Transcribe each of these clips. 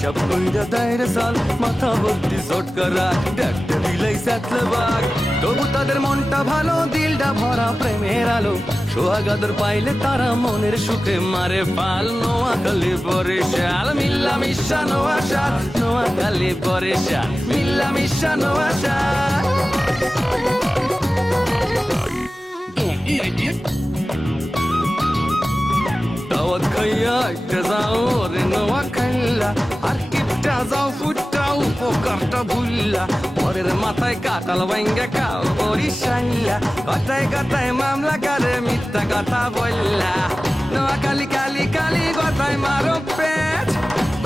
হিসাব কইরা দায়রে সাল মাথা ভর্তি ঝটকারা দেখতে দিলেই স্যাতলে বাঘ তবু তাদের মনটা ভালো দিলটা ভরা প্রেমের আলো সোহাগাদর পাইলে তারা মনের সুখে মারে পাল নোয়াখালী বরিশাল মিল্লা মিশা নোয়াশাল নোয়াখালী বরিশাল মিল্লা মিশা নোয়াশাল দাওয়াত খাইয়া একটা যাও রে নোয়াখাইলা আর কিপটা যাও ফুটাও উপকারটা ভুললা পরের মাথায় কাটাল ভাঙ্গে খাও বরিশাইলা কথায় কথায় মামলা করে মিথ্যা কথা বললা নোয়াখালী কালি কালি কথায় মারো পেট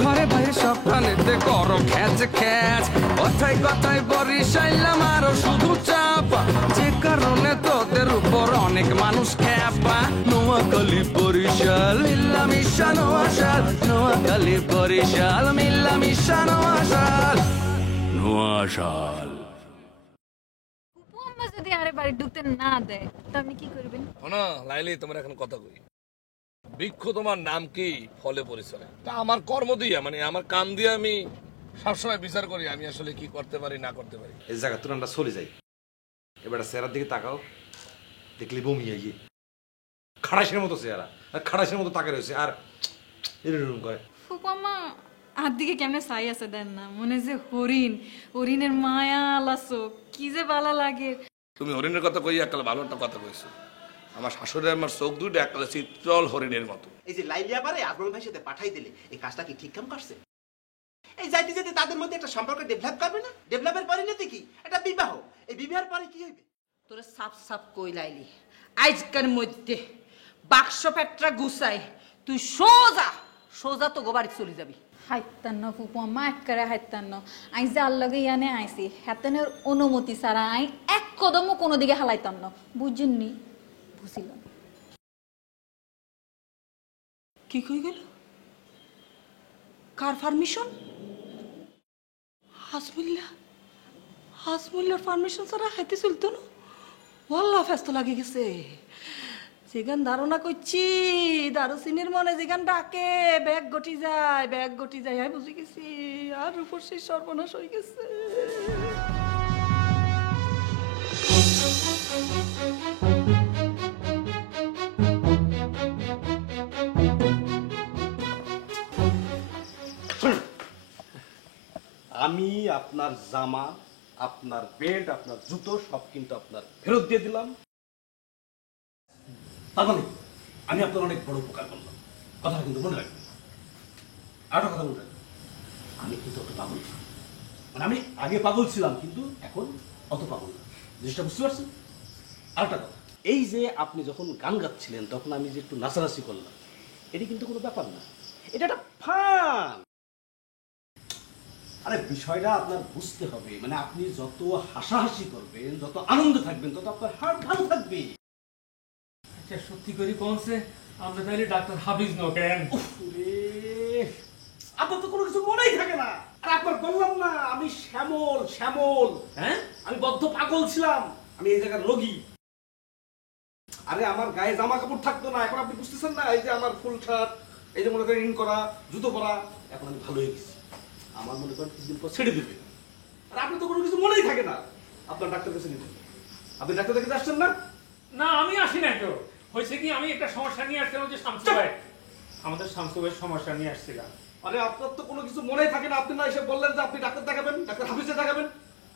ঘরে বাইরে সব প্রাণীতে করো খ্যাচ খ্যাচ কথায় কথায় বরিশাইলা মারো শুধু চাপা যে কারণে তোদের উপর অনেক মানুষ খ্যাপা নোয়াখালী বরিশাল মিল্লা মিশা নোয়াশাল নোয়াখালী বরিশাল মিল্লা মিশা নোয়াশাল নোয়াশাল ফুপু আম্মা যদি আরে বাড়ি ঢুকতে না দেয় তা আপনি কি করবেন? না লাইলি তোমার এখন কথা কই বৃক্ষ তোমার নাম কি ফলে পরিচয় তা আমার কর্ম দিয়া মানে আমার কাম দিয়ে আমি সবসময় বিচার করি আমি আসলে কি করতে পারি না করতে পারি। এই জায়গা তুই আমরা চলে যাই এবার চেহারার দিকে তাকাও দেখলি বমিয়ে গিয়ে খাড়াইশের মতো চেহারা খাড়াইশের মতো তাকে রয়েছে আর এরকম কয় ফুপু আম্মা আর দিকে কেমনে চাই আছে দেন না মনে যে হরিণ হরিণের মায়া আলাসো কি যে ভালো লাগে। তুমি হরিণের কথা কই একটা ভালো একটা কথা কইছো আমার শাশুড়ি আমার চোখ দুটো একটা চিত্রল হরিণের মতো। এই যে লাইলিয়া পারে আগ্রহ ভাই সাথে পাঠাই দিলে এই কাজটা কি ঠিক কাম করছে? এই যাইতে যেতে তাদের মধ্যে একটা সম্পর্ক ডেভেলপ করবে না? ডেভেলপের পরিণতি কি? এটা বিবাহ। এই বিবাহের পরে কি হইবে? তোরে সাপ সাপ কই লাইলি আজকের মধ্যে বাক্স পেটরা গুছাই তুই সোজা সোজা তো গোবাড়ি চলে যাবি। হাইতান্ন ফুপু আম্মা একবারে হাইতান্ন আই যে আল্লাগে ইয়ানে আইছি হাতেনের অনুমতি ছাড়া আই এক কদমও কোনো দিকে হালাইতান্ন বুঝছেননি? বুঝিলাম কি কই গেল? কার পারমিশন? হাসমুল্লার পারমিশন ছাড়া হাইতে চলতো না। ওয়াল্লাহ ফেস্ত লাগে গেছে যেখান ধারণা করছি দারুচিনির মনে যেখান ডাকে ব্যাগ গটি যায় আমি বুঝে গেছি আর উপর সেই সর্বনাশ হয়ে গেছে। আমি আপনার জামা আপনার বেল্ট আপনার জুতো সব কিন্তু আপনার ফেরত দিয়ে দিলাম তার মানে আমি আপনার অনেক বড় উপকার করলাম কথাটা কিন্তু মনে রাখবেন। আরেকটা কথা মনে রাখবেন আমি কিন্তু অত পাগল না মানে আমি আগে পাগল ছিলাম কিন্তু এখন অত পাগল না জিনিসটা বুঝতে পারছেন? আরেকটা কথা এই যে আপনি যখন গান গাচ্ছিলেন তখন আমি যে একটু নাচানাচি করলাম এটি কিন্তু কোনো ব্যাপার না এটা একটা ফান। আরে বিষয়টা আপনার বুঝতে হবে মানে আপনি যত হাসাহাসি করবেন যত আনন্দ থাকবেন তত আপনার হার্ট ভালো থাকবে। আচ্ছা সত্যি করে কোনছে আমরা তাইলে ডাক্তার হাফিজ নো কেন? আপনার তো কোনো কিছু মনেই থাকে না। আর আপনার বললাম না আমি শ্যামল হ্যাঁ আমি বদ্ধ পাগল ছিলাম আমি এই জায়গার রোগী। আরে আমার গায়ে জামা কাপড় থাকতো না এখন আপনি বুঝতেছেন না এই যে আমার ফুল শার্ট এই যে মনে করেন ইন করা জুতো পরা এখন আমি ভালো হয়ে গেছি আমার মনে করেন কিছুদিন পর ছেড়ে দিবে। আর আপনি তো কোনো কিছু মনেই থাকে না আপনার ডাক্তার কাছে নিতে আপনি ডাক্তার দেখে আসছেন না? না আমি আসি না কেউ হয়েছে কি আমি একটা সমস্যা নিয়ে আসছিলাম যে শামসু ভাই আমাদের শামসু ভাইয়ের সমস্যা নিয়ে আসছিলাম। আরে আপনার তো কোনো কিছু মনেই থাকে না আপনি না এসে বললেন যে আপনি ডাক্তার দেখাবেন ডাক্তার হাফিজে দেখাবেন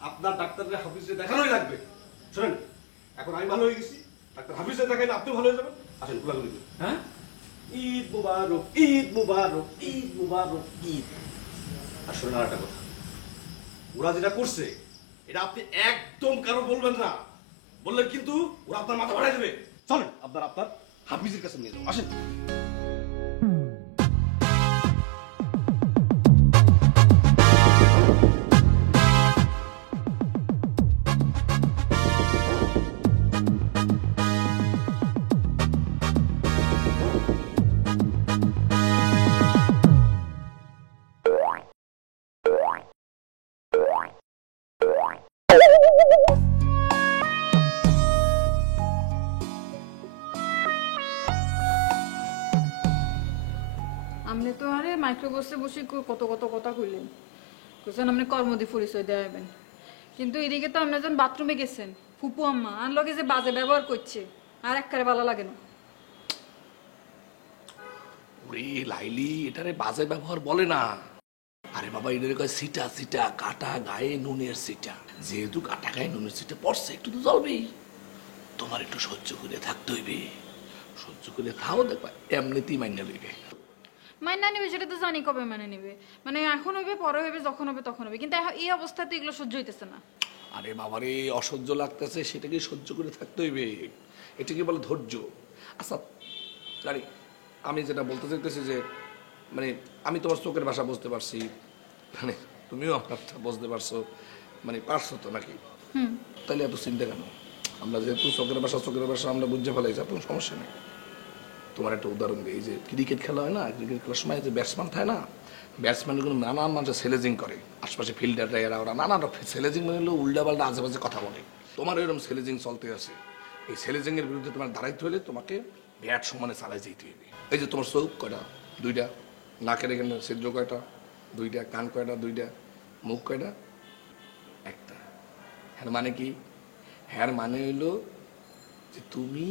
আপনার ডাক্তারের হাফিজে দেখানোই লাগবে। শোনেন এখন আমি ভালো হয়ে গেছি ডাক্তার হাফিজে দেখাইলে আপনি ভালো হয়ে যাবেন আসেন খোলাখুলি করুন। হ্যাঁ ঈদ মুবারক ঈদ মুবারক ঈদ মুবারক ঈদ। আর শোনেন একটা কথা ওরা যেটা করছে এটা আপনি একদম কারো বলবেন না বললেন কিন্তু ওরা আপনার মাথা বাড়াই দেবে। চলেন আপনার হাফিজের কাছে নিয়ে যাবো আসেন। আরে মাইক্রোবাসে বসে কত কত কথা কইলেন, কোথাও আপনি কর্মদি পরিচয় দেবেন, কিন্তু এদিকে তো আপনি যখন বাথরুমে গেছেন ফুপু আম্মা আর লগে যে বাজে ব্যবহার করছে আর একবারে ভালো লাগে না। ওরে লাইলি, এটারে বাজে ব্যবহার বলে না। আরে বাবা, এটারে কয় সিটা সিটা, কাটা গায়ে নুনের সিটা। যেহেতু কাটা গায়ে নুনের সিটা পড়ছে, একটু তো জ্বলবেই। তোমার একটু সহ্য করে থাকতে হইবে, সহ্য করে থাও, দেখবা এমনিতেই মাইনে লইবে। মাইনা নিবে সেটা তো জানি, কবে মানে নিবে, মানে এখন হইবে, পরে হইবে, যখন হবে তখন হবে, কিন্তু এই অবস্থাতে এগুলো সহ্য হইতেছে না। আরে বাবারে, অসহ্য লাগতেছে, সেটাকে সহ্য করে থাকতে হইবে, এটাকে বলে ধৈর্য। আচ্ছা জানি, আমি যেটা বলতে চাইতেছি যে মানে আমি তোমার চোখের ভাষা বুঝতে পারছি, মানে তুমিও আমারটা বুঝতে পারছো, মানে পারছো তো নাকি? তাহলে এত চিন্তা কেন? আমরা যেহেতু চোখের ভাষা আমরা বুঝতে ফেলাইছি, কোনো সমস্যা নেই। তোমার একটা উদাহরণ দিই, যে ক্রিকেট খেলা হয় না, ক্রিকেট খেলার সময় যে ব্যাটসম্যান থাকে না, ব্যাটসম্যানগুলো নানান মানুষ সেলেজিং করে, আশপাশে ফিল্ডাররা এরা ওরা নানান সেলেজিং মানে হলো উল্টা পাল্টা আজেবাজে কথা বলে। তোমার এরকম সেলেজিং চলতে আছে, এই সেলেজিং এর বিরুদ্ধে তোমার দাঁড়াইতে হলে তোমাকে ব্যাট সমানে চালাই যেতে হবে। এই যে তোমার চোখ কয়টা? দুইটা। নাকের এখানে ছিদ্র কয়টা? দুইটা। কান কয়টা? দুইটা। মুখ কয়টা? একটা। হ্যাঁ মানে কি? হ্যাঁ মানে হইলো যে তুমি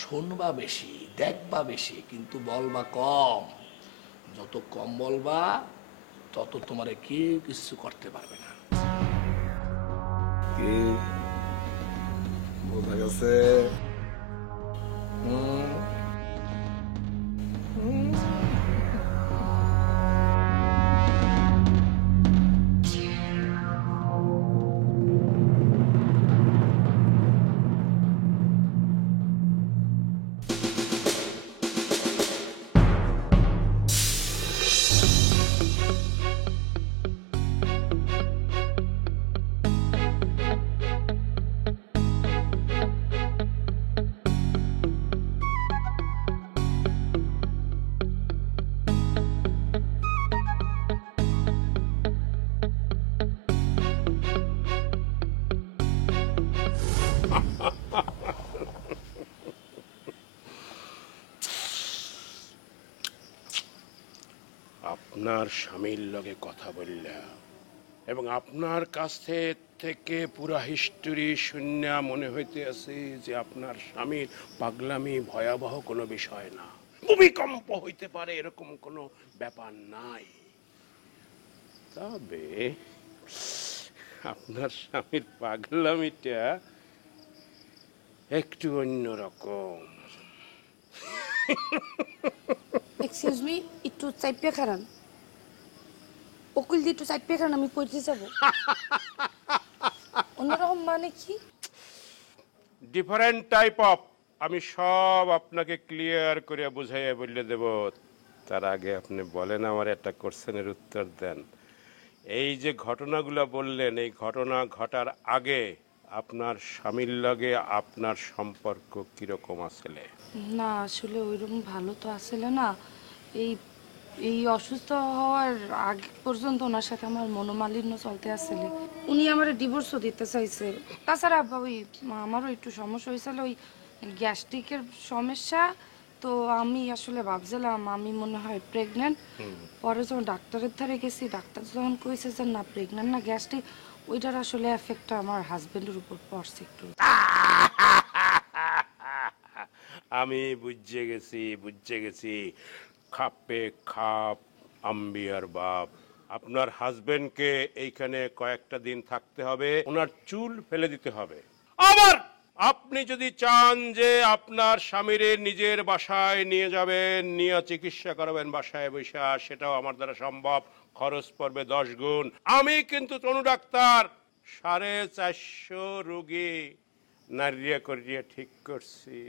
শোনবা বেশি, দেখবা বেশি, কিন্তু বলবা কম। যত কম বলবা তত তোমারে কেউ কিছু করতে পারবে না। কি বোঝা গেছে? আপনার স্বামীর লগে কথা বললা এবং আপনার কাছ থেকে পুরা হিস্টোরি শূন্য মনে হইতে আছে যে আপনার স্বামীর পাগলামি ভয়াবহ কোনো বিষয় না, ভূমিকম্প হইতে পারে এরকম কোনো ব্যাপার নাই। তবে আপনার স্বামীর পাগলামিটা একটু অন্যরকম। এক্সকিউজ মি, একটু চাইপিয়া খারান, উকিল দিয়ে একটু চাইপিয়া খারান, আমি পড়তে যাবো। অন্যরকম মানে কি? ডিফারেন্ট টাইপ অফ, আমি সব আপনাকে ক্লিয়ার করে বুঝাইয়া বললে দেব। তার আগে আপনি বলেন, আমার একটা কোশ্চেনের উত্তর দেন। এই যে ঘটনাগুলো বললেন, এই ঘটনা ঘটার আগে আপনার স্বামীর লগে আপনার সম্পর্ক কিরকম আসলে? না আসলে ওইরকম ভালো তো আসলে না। এই অসুস্থ হওয়ার আগে পর্যন্ত ওনার সাথে আমার মনোমালিন্য চলতে আসলে। উনি আমার ডিভোর্সও দিতে চাইছে। তাছাড়া ওই আমারও একটু সমস্যা হয়েছিল, ওই গ্যাস্ট্রিকের সমস্যা। তো আমি আসলে ভাবছিলাম আমি মনে হয় প্রেগনেন্ট। পরে যখন ডাক্তারের ধারে গেছি, ডাক্তার যখন কইছে যে না প্রেগনেন্ট না গ্যাস্ট্রিক, ওইটার আসলে এফেক্টটা আমার হাজবেন্ডের উপর পড়ছে একটু। আমি বুঝে গেছি। খাপে খাপ আম্বিয়ার বাপ। আপনার হাজবেন্ডকে এইখানে কয়েকটা দিন থাকতে হবে, ওনার চুল ফেলে দিতে হবে। আবার আপনি যদি চান যে আপনার স্বামীর নিজের বাসায় নিয়ে যাবেন, নিয়ে চিকিৎসা করাবেন বাসায় বসে, সেটাও আমার দ্বারা সম্ভব। খরচ পড়বে 10 গুণ। আমি কিন্তু তনু ডাক্তার 450 রোগী নারিয়া করিয়া ঠিক করছি।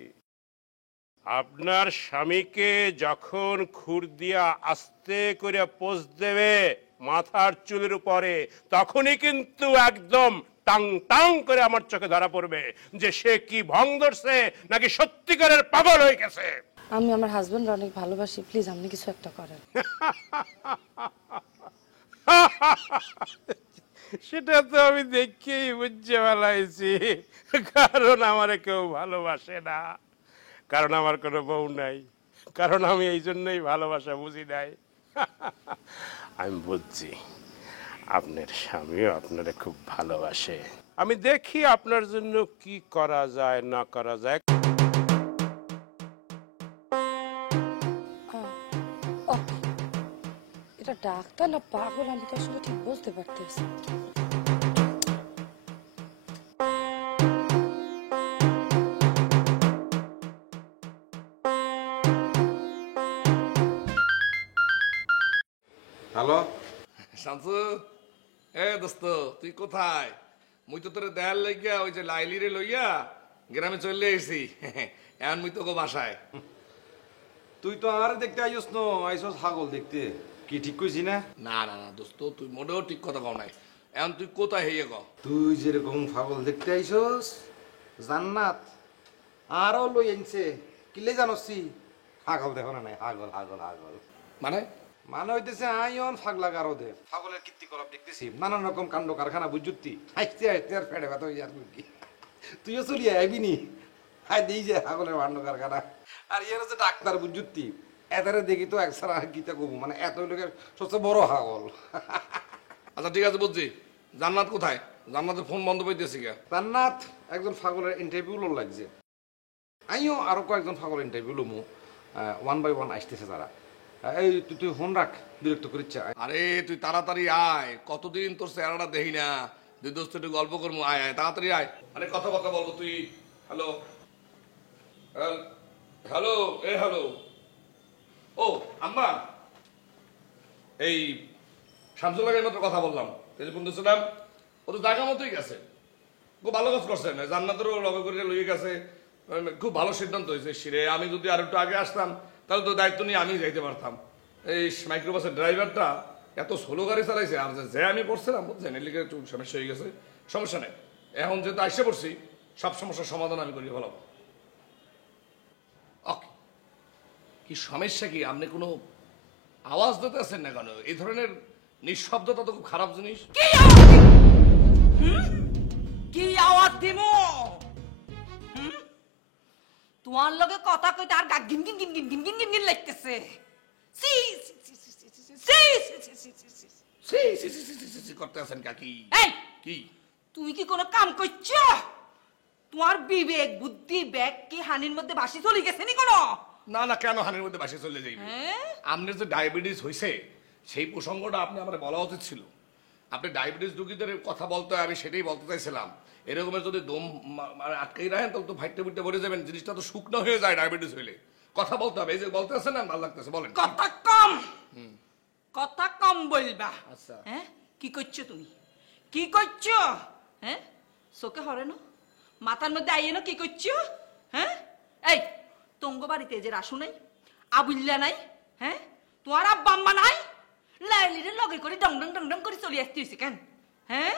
আপনার স্বামীকে যখন খুর দিয়া আস্তে করে পোষ দেবে মাথার চুলের উপরে, তখনই কিন্তু একদম টাং টাং করে আমার চোখে ধরা পড়বে যে সে কি ভং ধরছে নাকি সত্যিকারের পাগল হয়ে গেছে। আমি আমার হাজবেন্ড অনেক ভালোবাসি, প্লিজ আপনি কিছু একটা করেন। সেটা তো আমি দেখেই বুঝতে পারছি, কারণ আমারে কেউ ভালোবাসে না, কারণ আমার কোনো বউ নাই, কারণ আমি এই জন্যই ভালোবাসা বুঝি নাই। আমি বুঝছি আপনার স্বামীও আপনারা খুব ভালোবাসে। আমি দেখি আপনার জন্য কি করা যায় না করা যায়। এটা ডাক্তার না পাগল আমি তো আসলে ঠিক বুঝতে পারতেছি। হ্যালো, শামসু, এ দোস্ত তুই কোথায়? মুই তো তোরে দেয়াল লইয়া ওই যে লাইলিরে লইয়া গ্রামে চলে এসেছি। এখন মুই তোকে বাসায়। তুই তো আর দেখতে আইস ন, আইসস ছাগল দেখতে। কি ঠিক কইছি না? না না না দোস্ত, তুই মোটেও ঠিক কথা কও নাই। এখন তুই কোথায় হইয়া ক? তুই যেরকম ছাগল দেখতে আইসস, জান্নাত আরো লই আনছে। কিলে জানসি? ছাগল দেখো না নাই, ছাগল ছাগল ছাগল। মানে মানে হইতেছে আইন ফাগলা গারো দে ছাগলের কীর্তিকলাপ দেখতেছি, নানান রকম কাণ্ড কারখানা বুঝুতি। হাইতে হাইতে আর ফেড়ে ব্যথা হয়ে যার কি। তুইও চলি আইবি নি? হাই দিই যে ছাগলের কাণ্ড কারখানা। আর ইয়ের হচ্ছে ডাক্তার বুঝুতি। এতারে দেখি তো একসারা গীতা কবু, মানে এত লোকের সবচেয়ে বড় ছাগল। আচ্ছা ঠিক আছে বুঝছি। জান্নাত কোথায়? জান্নাতের ফোন বন্ধ পাইতেছি কে? জান্নাত একজন ছাগলের ইন্টারভিউ লোক লাগছে। আমিও আরো কয়েকজন ছাগল ইন্টারভিউ লমু, 1 by 1 আসতেছে তারা। এই তুই ফোন রাখ, বিরক্ত করিচ্ছে। আরে তুই তাড়াতাড়ি আয়, কতদিন তোর চেহারাটা দেখি না। দুই দোস্ত একটু গল্প করবো, আয় আয় তাড়াতাড়ি আয়। আরে কথাবার্তা বলবো তুই। হ্যালো হ্যালো, এ হ্যালো। ও আম্মা, এই শামসুল ভাইয়ের মতো কথা বললাম, টেলিফোন দিয়েছিলাম। ও তো জায়গা মতোই গেছে, খুব ভালো কাজ করছেন। জান্নাতেরও লগে করে লইয়ে গেছে, খুব ভালো সিদ্ধান্ত হয়েছে। সিরে আমি যদি আর একটু আগে আসতাম তাহলে তো দায়িত্ব নিয়ে আমি যাইতে পারতাম। এই মাইক্রোবাসের ড্রাইভারটা এত স্লো গাড়ি চালাইছে, আর যে আমি পড়ছিলাম বুঝছেন, এর লিগে একটু সমস্যা হয়ে গেছে। সমস্যা নেই, এখন যেহেতু আসে পড়ছি সব সমস্যার সমাধান আমি করিয়ে ফেলাবো। ওকে, কি সমস্যা কি? আপনি কোনো আওয়াজ দিতে আছেন না কেন? এই ধরনের নিঃশব্দতা তো খুব খারাপ জিনিস। কি আওয়াজ দিমু? তোমার লগে কথা কইতে আর গা গিন গিন গিন গিন গিন গিন গিন গিন লাগতেছে। সি সি সি সি সি সি সি সি সি সি করতে আছেন কাকি? এই কি তুমি কি কোনো কাম করছো? তোমার বিবেক বুদ্ধি ব্যাগ কি হানির মধ্যে ভাসি চলে গেছে নি কোনো? না না, কেন হানির মধ্যে বাসে চলে যাইবে? আপনার যে ডায়াবেটিস হয়েছে সেই প্রসঙ্গটা আপনি আমার বলা উচিত ছিল। আপনি ডায়াবেটিস রোগীদের কথা বলতে হয়, আমি সেটাই বলতে চাইছিলাম। এরকমের যদি দম আটকেই রাখেন তাহলে তো ফাইটে ফুটে ভরে যাবেন, জিনিসটা তো শুকনো হয়ে যায় ডায়াবেটিস হইলে। কথা বলতে হবে, এই যে বলতে আছেন না, ভালো লাগতেছে, বলেন। কথা কম, কথা কম বলবা। আচ্ছা, হ্যাঁ কি করছো তুমি? কি করছো? হ্যাঁ চোখে হরে না, মাথার মধ্যে আইয়ে না, কি করছো? হ্যাঁ এই তঙ্গ বাড়িতে যে রাসু নাই, আবুল্লা নাই, হ্যাঁ তোমার আব্বা আম্মা নাই, লাইলিরে লগে করে ডং ডং ডং ডং করে চলে আসতে হয়েছে কেন? হ্যাঁ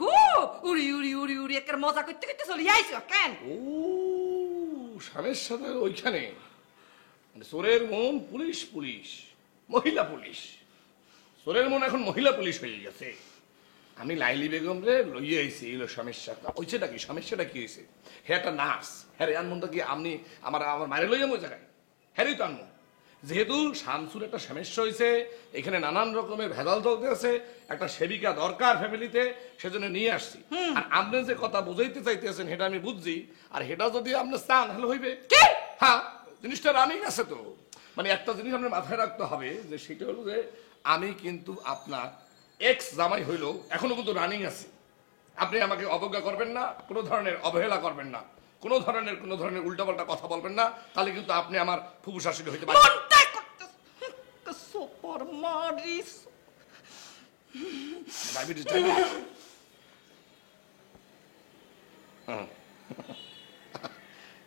খুব উড়ি উড়ি উড়ি উড়ি একটা মজা করতে করতে চলে আইছো কেন? ও স্বামীর সাথে ওইখানে চোরের মন পুলিশ, পুলিশ মহিলা পুলিশ, চোরের মন এখন মহিলা পুলিশ হয়ে গেছে। আমি লাইলি বেগম রে লইয়ে আইছি এই সমস্যাটা। ওইছেটা কি? সমস্যাটা কি হয়েছে? হ্যাঁ একটা নার্স, হ্যাঁ রে আনমন তো কি আপনি আমার মায়ের লইয়া ওই জায়গায়? হ্যাঁ তো আনমন। যেহেতু শামসুর একটা সমস্যা হয়েছে, এখানে নানান রকমের ভেজাল চলতে আছে, একটা সেবিকা দরকার ফ্যামিলিতে, সেজন্য নিয়ে আসছি। আর আপনি যে কথা বুঝাইতে চাইতেছেন সেটা আমি বুঝছি, আর সেটা যদি আপনি চান তাহলে হইবে। হ্যাঁ জিনিসটা রানিং আছে তো। মানে একটা জিনিস আপনার মাথায় রাখতে হবে, যে সেটা হলো যে আমি কিন্তু আপনার এক্স জামাই হইলেও এখনো কিন্তু রানিং আছে। আপনি আমাকে অবজ্ঞা করবেন না, কোনো ধরনের অবহেলা করবেন না, কোনো ধরনের উল্টাপাল্টা কথা বলবেন না, তাহলে কিন্তু আপনি আমার ফুফু শাশুড়ি হইতে পারেন।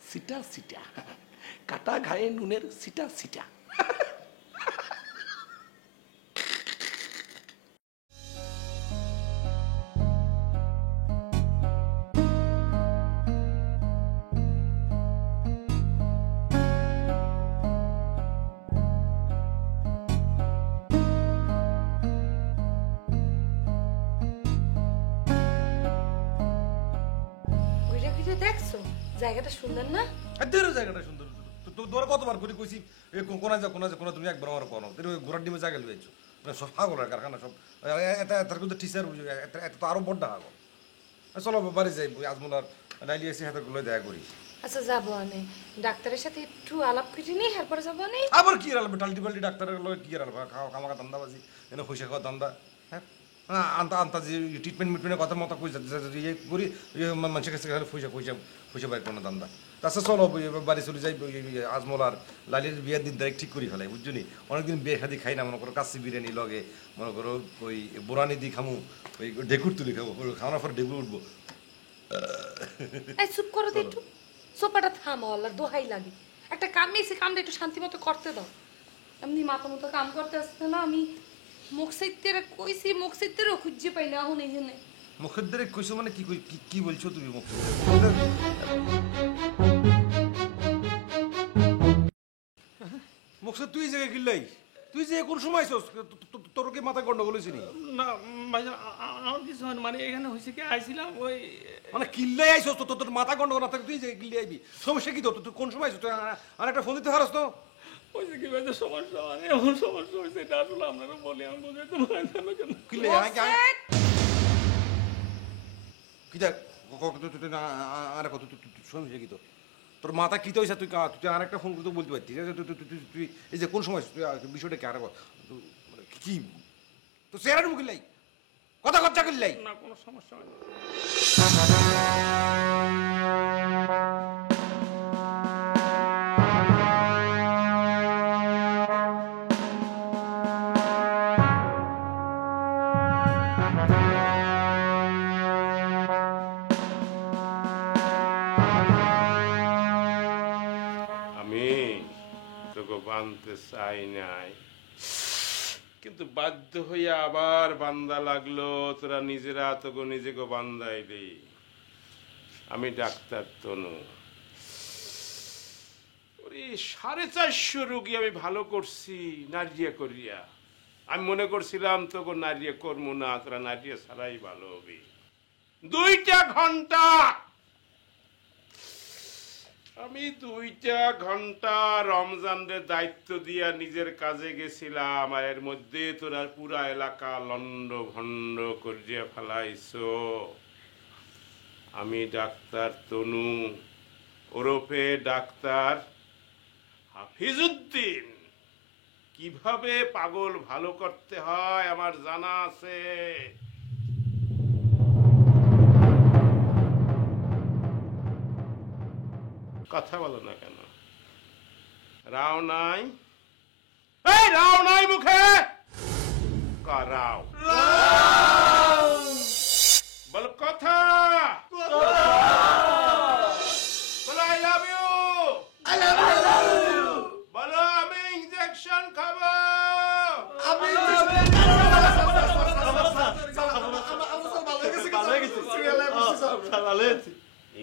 সিটা সিটা কাটা ঘায়ে নুনের সিটা সিটা। দেখছো জায়গাটা সুন্দর না? জায়গাটা সুন্দর, তোর কতবার করে কইছি কোনা যা তুমি একবার আমার কোনো ঘোড়ার ডিমে জায়গা লুয়েছো মানে সব পাগলের কারখানা সব তার কিন্তু টিচার এত তো আরো বড় হাগল। চলো বাড়ি যাই আজমুলার নাইলি এসে হাতে গুলো দেখা করি। আচ্ছা যাবো আমি ডাক্তারের সাথে একটু আলাপ করে নিই এরপরে যাবো আমি। আবার কি আলাপ টাল্টি পাল্টি ডাক্তারের লগে কি আলাপ খাওয়া খামাকা ধান্দাবাজি এনে পয়সা খাওয়া ধান্দা। হ্যাঁ আনতা আনতা যে ট্রিটমেন্ট কথা মতো কই ইয়ে করি মানুষের কাছে পয়সা পয়সা পয়সা বাইর কোনো ধান্দা। তাছাড়া চলো বাড়ি চলে যাই আজমল আর লালির বিয়ের দিন ডাইরেক্ট ঠিক করি ফেলাই বুঝছো নি। অনেকদিন বিয়ে খাদি খাই না মনে করো কাচ্চি বিরিয়ানি লগে মনে করো ওই বোরানি দি খামু ওই ডেকুর তুলি খাবো খাওয়ানোর পর ডেকুর উঠবো। এই চুপ করো তো একটু, সোপাটা থামো আল্লাহর দোহাই লাগে। একটা কাম এসে কামটা একটু শান্তি মতো করতে দাও। এমনি মাথা মতো কাম করতে আসতে না আমি মুখ সাইতের কইছি মুখ সাইতেরও খুঁজে পাই না এখন এই জন্য। মুখের দ্বারা কইছো মানে কি কি বলছো তুমি মুখ মুখ তুই জায়গায় গিল্লাই তুই যে কোন সময় তোর কি মাথা গন্ডগোল হয়েছিনি? না ভাইজান আমার কিছু হয় না, মানে এখানে হয়েছে কি আইছিলাম ওই মানে কিল্লাই আইসো তো তোর মাথা গন্ডগোল না থাকে তুই যে গিল্লাই আইবি সমস্যা কি তো তুই কোন সময় আইসো তুই আর একটা ফোন দিতে পারস তো? হয়েছে কি ভাইজান সমস্যা মানে এমন সমস্যা হয়েছে এটা আসলে আপনারা বলি আমি বুঝাইতে পারি না কেন। কিল্লাই কি দেখ আর কত সমস্যা কি তোর মাথা কি তো হয়েছে তুই তুই আর একটা ফোন করতে বলতে পারতিস তুই এই যে কোন সময় বিষয়টা কি আর কি তো চেহারা মুখিল্লাই কথা খরচা করলাই না কোনো সমস্যা হয় না। বানতে চাই নাই কিন্তু বাধ্য হইয়া আবার বান্দা লাগলো। তোরা নিজেরা তোকে নিজেকে বান্দাইলি। আমি ডাক্তার তনু, 450 রোগী আমি ভালো করছি নারিয়া করিয়া। আমি মনে করছিলাম তোকে নারিয়া করবো না, তোরা নারিয়া ছাড়াই ভালো হবি। 2টা ঘন্টা আমি 2টা ঘন্টা রমজানের দায়িত্ব দিয়া নিজের কাজে গেছিলাম, আর এর মধ্যে তোরা পুরা এলাকা লন্ড ভন্ড করিয়া ফেলাইছো। আমি ডাক্তার তনু ওরফে ডাক্তার হাফিজউদ্দিন। কিভাবে পাগল ভালো করতে হয় আমার জানা আছে। কথা বলো না কেন? রাও নাই? এই রাও নাই মুখে? রাও বল কথা বলো আই লাভ ইউ বলো আমি ইনজেকশন খাবো।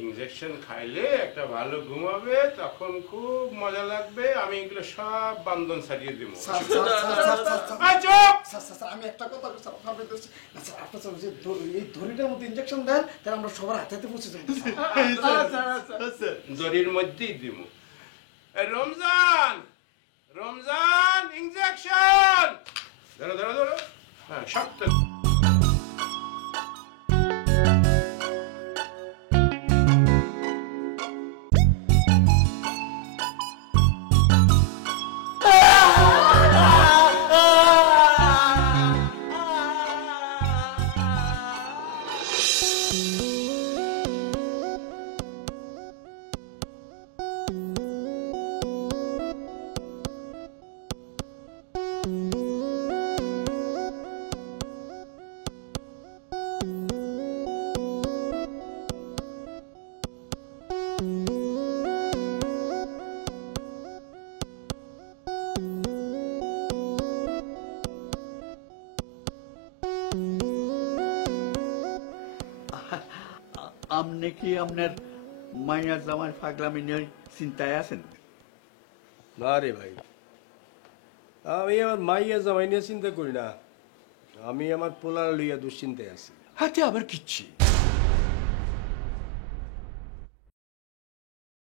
ইনজেকশন খাইলে একটা ভালো ঘুমাবে, তখন খুব মজা লাগবে। আমি এগুলো সব বান্ধন ছাড়িয়ে দিব। আমি একটা কথা আপনার যে এই দড়িটার মধ্যে ইনজেকশন দেন তাহলে আমরা সবার হাতে হাতে পৌঁছে যাবো। দড়ির মধ্যেই দিব। রমজান রমজান ইনজেকশন ধরো ধরো ধরো। হ্যাঁ শক্ত। আপনি কি আপনার মাইয়া জামাই পাগলামি নিয়ে চিন্তায় আছেন? না রে ভাই, আমি আমার মাইয়া জামাই নিয়ে চিন্তা করি না, আমি আমার পোলার লইয়া দুশ্চিন্তায় আছি। হাতে আবার কিচ্ছি